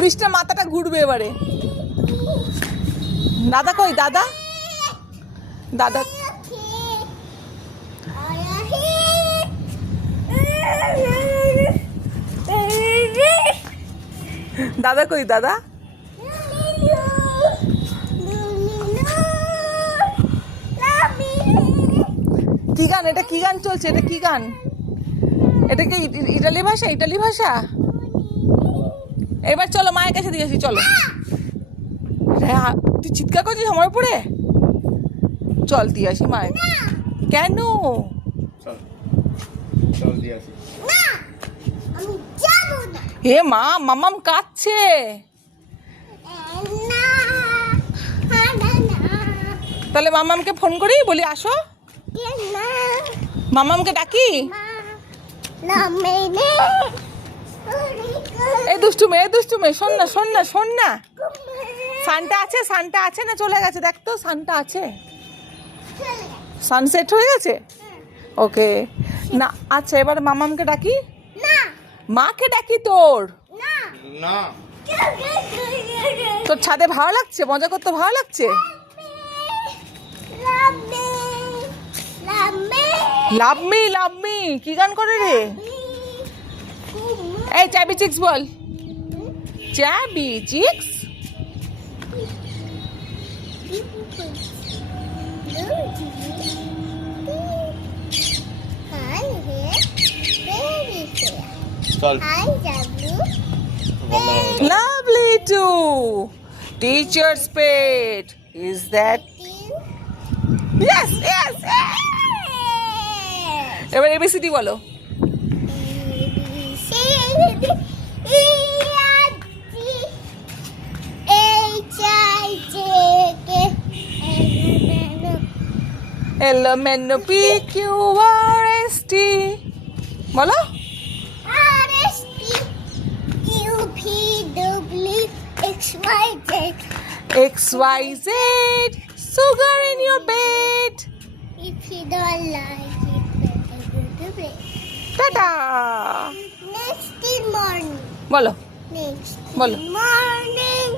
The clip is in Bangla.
টুরিস্টের মাথাটা ঘুরবে এবারে। দাদা কই দাদা? দাদা দাদা কই দাদা? কি গান এটা? কি গান চলছে? এটা কি গান? এটা কি ইটালি ভাষা? ইটালি ভাষা? এবার চলো মায়ের কাছে দিয়ে আসি, চলো। তুই চিৎকার করছিস আমার উপরে? চল দিয়ে আসি মায়ের। কেন? হে মা, মামাম কাঁদছে। তাহলে মামামকে ফোন করি, বলি আসো। মামামকে ডাকি। এই দুষ্টু মেয়ে, শোন না। সানটা আছে না চলে গেছে? দেখ তো সানটা আছে। সানসেট হয়ে গেছে। ওকে না, আচ্ছা এবার মামামকে ডাকি। মাকে ডাকি তোর। তোর ছাদে ভালো লাগছে? মজা করতে ভালো লাগছে? লাভ মি কি গান করে রে? এই চাবি চিক্স বল। চাবি chicks. Lovely too. Teacher's pet. Is that? Yes. এবার ABCD বলো। LMNOPQRST বলো। XYZ sugar in your bed. If you don't like it, better go to bed. Tata. Next morning. বলো Next বলো। morning.